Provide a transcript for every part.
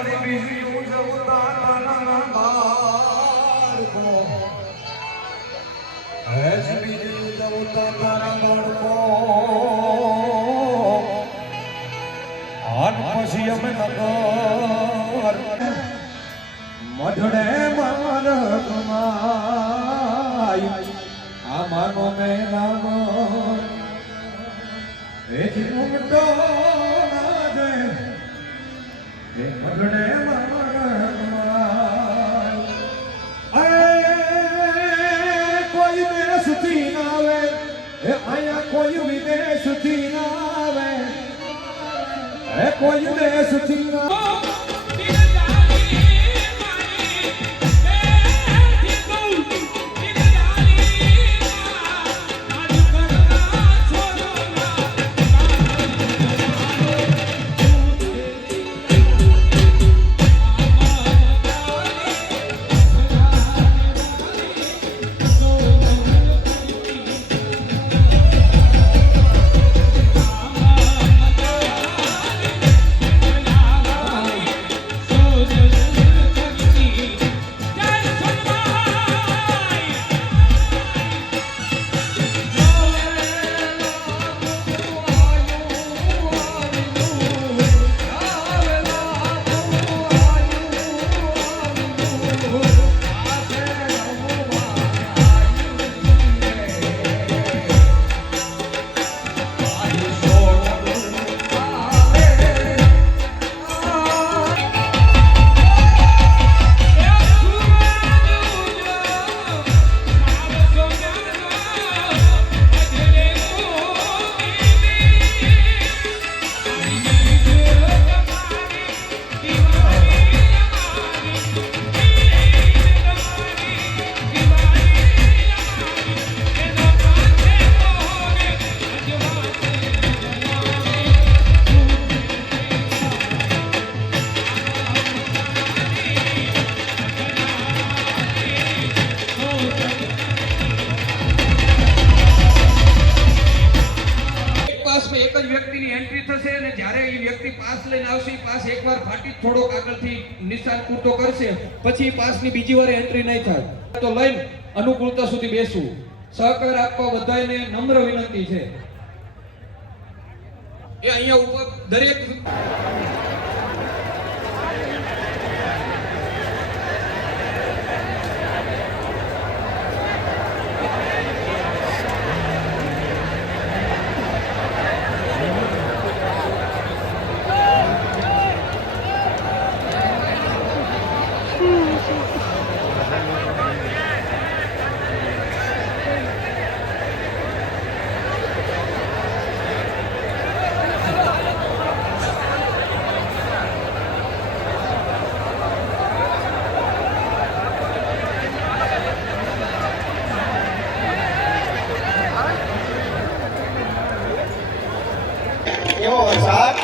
મારી બીજી ઉજવતા તારા બાળકો હેજ બીજી ઉજવતા તારા બાળકો આન પછી અમે નગર મઢડે માર કમાઈ આ માનો મે નામ એ જીવતો ના દે એ મઢડે માર કમાઈ કોઈ દેશથી ના આવે એ આયા કોઈ વિદેશથી ના આવે એ કોઈ દેશથી ના એક જ વ્યક્તિની એન્ટ્રી થશે અને જ્યારે એ વ્યક્તિ પાસ લઈને આવશે પાસ એકવાર ફાટી થોડોક આગળથી નિશાન પૂરતો કરશે પછી પાસની બીજી વાર એન્ટ્રી નહીં થાય તો લઈને અનુકૂળતા સુધી બેસવું સહકાર આપવા બધાને નમ્ર વિનંતી છે એ અહીંયા ઉપર દરેક એવો વરસાદ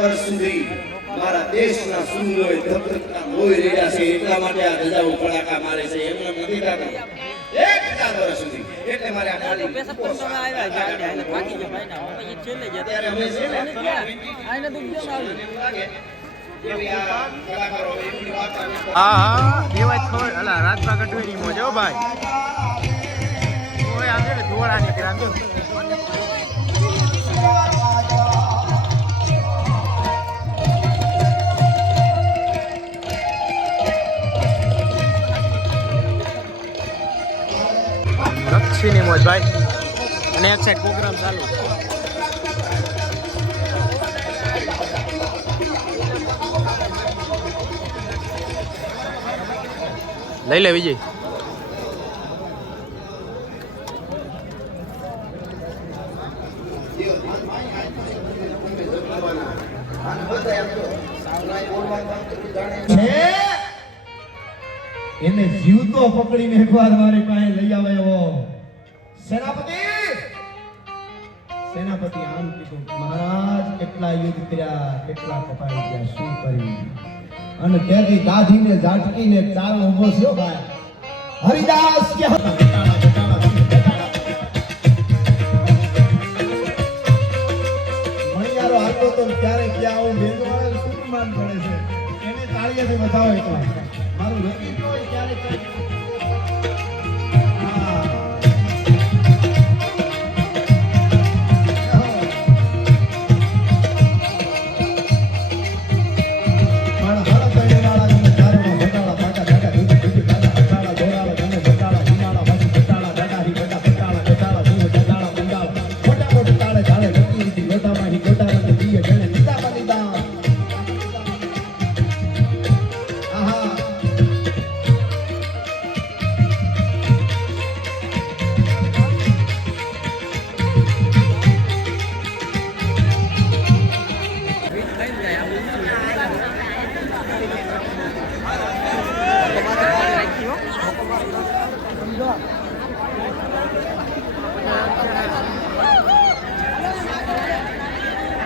વર્ષ સુધી મારા દેશના સુંદરોએ ધબધબતા મોઈ રહ્યા છે એટલા માટે આ રજાઓ પડાકા મારે છે એમને નથી થતું 1000 વર્ષ સુધી એટલે મારે આ ખાલી પૈસા પૈસા આવ્યા ગાડી આને પાકી ગયો ભાઈ ના પછી છેલ્લે જ અત્યારે અમે છે ને આને દુખ જો લાગે એવી આ કલાકારો એમની વાત હા દેવાય થોડ અલા રાજભા ગઢવીની મોજો ભાઈ ઓય આગળ ગોળા નીકળ્યા લક્ષીની મોજ ભાઈ અને એક સાઈડ પ્રોગ્રામ ચાલુ લઈ લે વિજય એને જીવતો પકડીને એકવાર મારી પાસે લઈ આવે એવો સેનાપતિ આમ કીધું મહારાજ કેટલા યુદ્ધ કર્યા કેટલા કપાઈ ગયા શું કર્યું અને ત્યાંથી દાઢીને ઝાટકીને ચાલ ઊભો થયો ભાઈ હરિદાસ કે મણિયારો હાલતો તો ક્યારે ક્યાં આવું બેનવાળા સુકમાન પડે છે એને તાળીયાથી વધાવો એકલા મારું લખી હોય ક્યારે